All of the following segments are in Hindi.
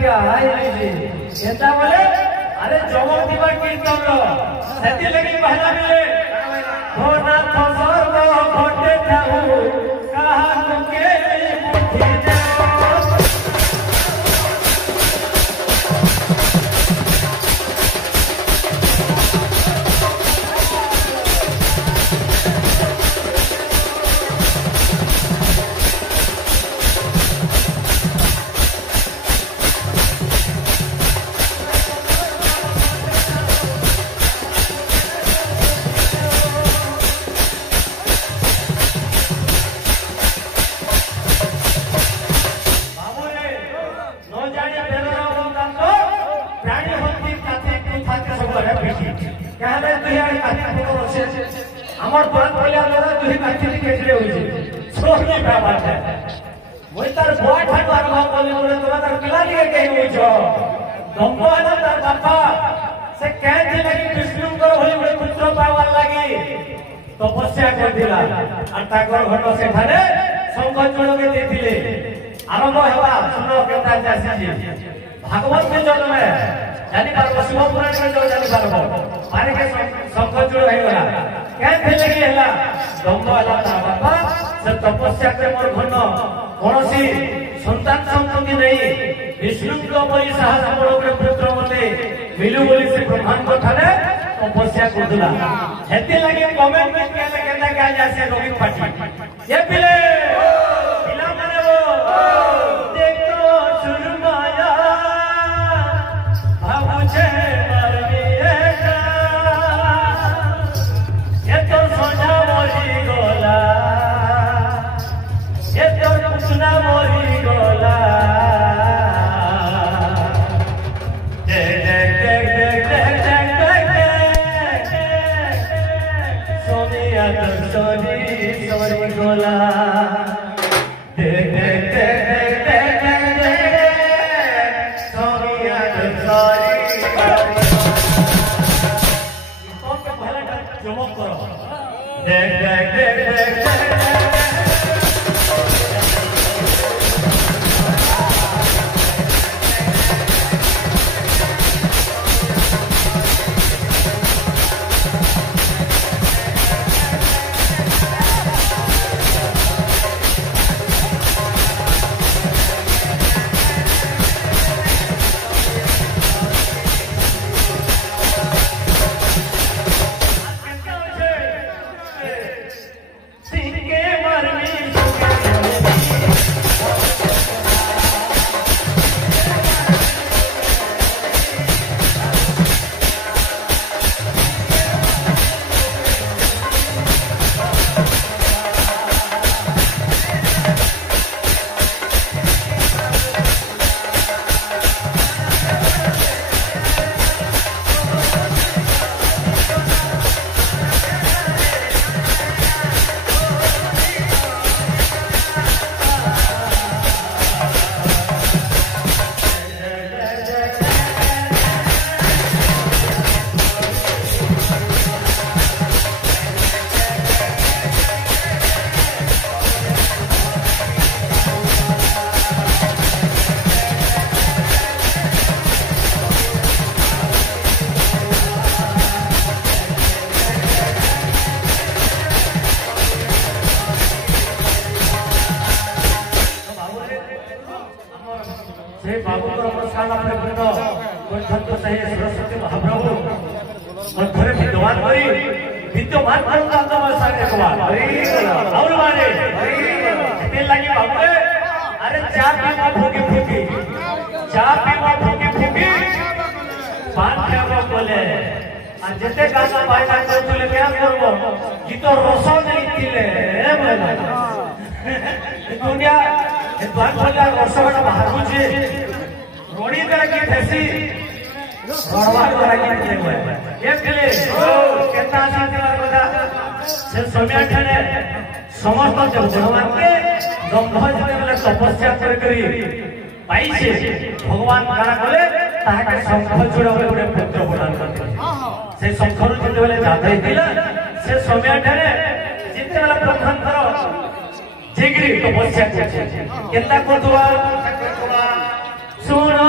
क्या है एता बोले अरे जमो दिवा कीर्तन रो सेति लगी पहला मिले होना तो सर्व घटे थाऊ कहा तुके मुठी दे আমার বাদ বলে আমরা দুই কাঠিতে কেটে হইছে সোহি বাবা আছে ওই তার বয় ঠাক আর মা বলে বলে তোরা তার কিলা দিকে কে হইছো দম্বনা তার বাবা সে কেতে লাগি বিষ্ণুঙ্কর হই বলে পুত্র পাওয়ার লাগি তপস্যা করদিলা আর তাকর ঘট সেখানে শঙ্করচূড়কে দিয়েছিলে আরম্ভ হবা শুনো কেমন যাচ্ছে ভাগবত में जन्मे जानी पारबो शिव पुराण में जो जानी पारबो मारे के शंकरचूड़ रही गला केते लगी हला दम्भ हला ता बाबा से तपस्या के मोर घन कोनोसी संतान संतति नहीं विष्णु को बलि साहस बड़ो पुत्र मते मिलु बोली से ब्रह्मांड को थाने तपस्या करदला हेते लगी कमेंट में केना क्या जासे रोगी पाटी ये पिले पिला माने वो देखो सुरमाया मुझे ये तो सोना मोरी गोला ये तो सोना मोरी गोला सोनिया तो सोनी सोनी गोला सरस्वती महाप्रभु घरे विद्यमान अरे चार पीवा फूकी फूकी पान खावा बोले जेते गाना बायना कहले क्या करबो गीत रस नहीं दिले दुनिया द्वार खोला रस बड़ा बाहर बुझे रोड़ी दे की ठेसी रोडवा द्वारा की हुए ये केले केता आसी बता से समय ठने समस्त भगवान के गंध जते तपस्या करी पाइछे भगवान कारा कले ताके शंख चूड़ा गोटे पुत्र प्रदान करते से शंखर जते बेले जाते दिला से समय ठने जिते बेले ब्रह्मांतर जिगरी तपस्या करछे केता को दुआ सुनो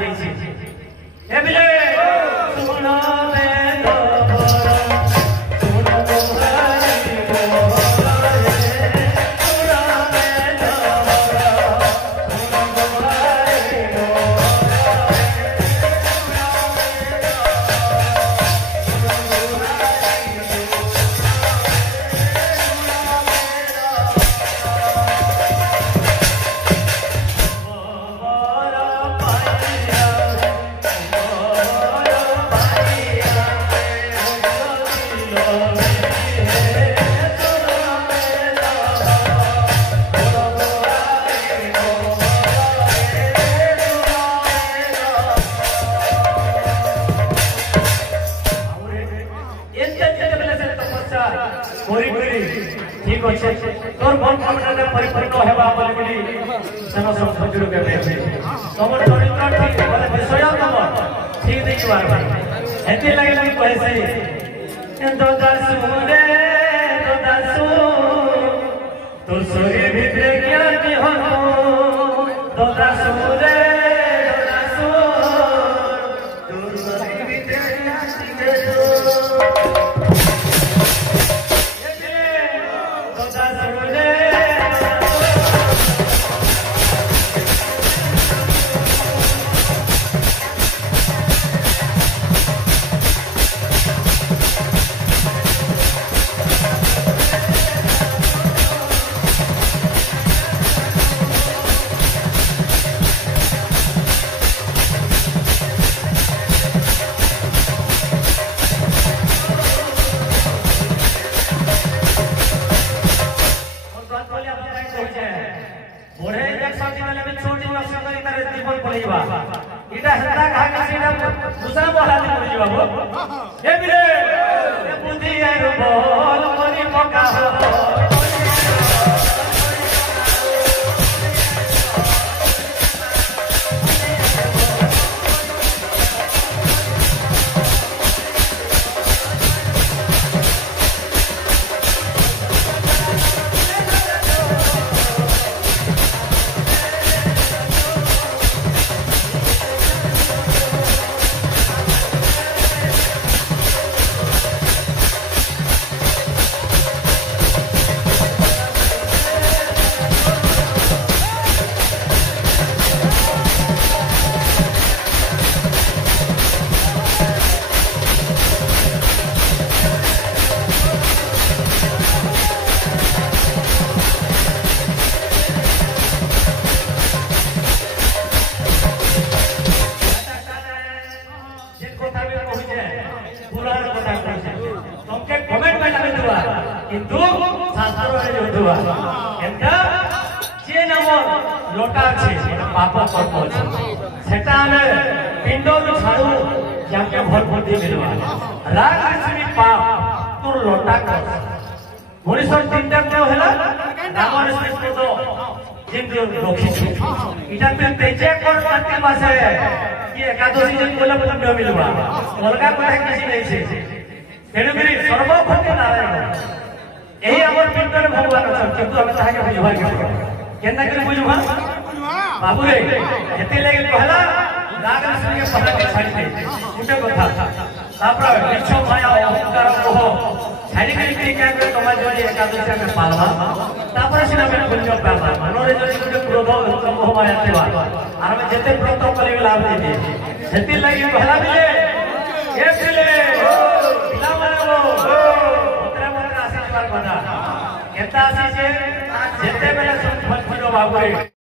जाइए ए बिले सुनो में तो ठीक अच्छे तोर मन कामना परिपूर्ण हेबा बोली सेनो सब सजुर के तमर चरित्र ठीक बोले विषय तम ठीक नहीं बार एते लगे कि कहसे तो दासु रे तो दासु तो शरीर भीतर ज्ञान हो तो दासु रे तो दासु तो शरीर भीतर ज्ञान इटा हटा खा के सीधा दूसरा बोला नहीं पड़ी बाबू ए बिले ए बुद्धि है बोल मनी मौका हो কিন্তু শাস্ত্রে যোদ্ধুয়া এটা যে নাম লোটা আছে এটা পাপ কর্ম আছে সেটা আমি পিণ্ডর ছাড়ু যাকে ভরপুর দিয়ে মিলবা রাগ আসবি পাপ তোর লোটা কর মনীষর তিনটা কেউ হলা রামর শ্রেষ্ঠ তো কিন্তু রক্ষিছি এটা তুই তেজে কর কাটে মাসে কি একাদশী যদি বলে বলে ন মিলবা অলগা কথা কিছু নেইছে তেণুকরি সর্বভূতে নারায়ণ यही आमर पिंडर भगवान अछन किंतु हम ताके बुझवा के केना करे बुझवा बाबू रे एते लेके पहला राग रश्मि के पहला के छाड़ी दे उठे कथा तापर विच्छ माया अहंकार मोह छाड़ी के क्या करे समाज जोड़ी एकादशी में पालवा तापर सिना में पुण्य पावा मनोरे जोड़ी के क्रोध मोह माया सेवा आर में जते व्रत करी लाभ दे सेति लगी पहला दिले ये दिले पिला माने वो केता आसी जे जेते बेले सब फल बाबू रे।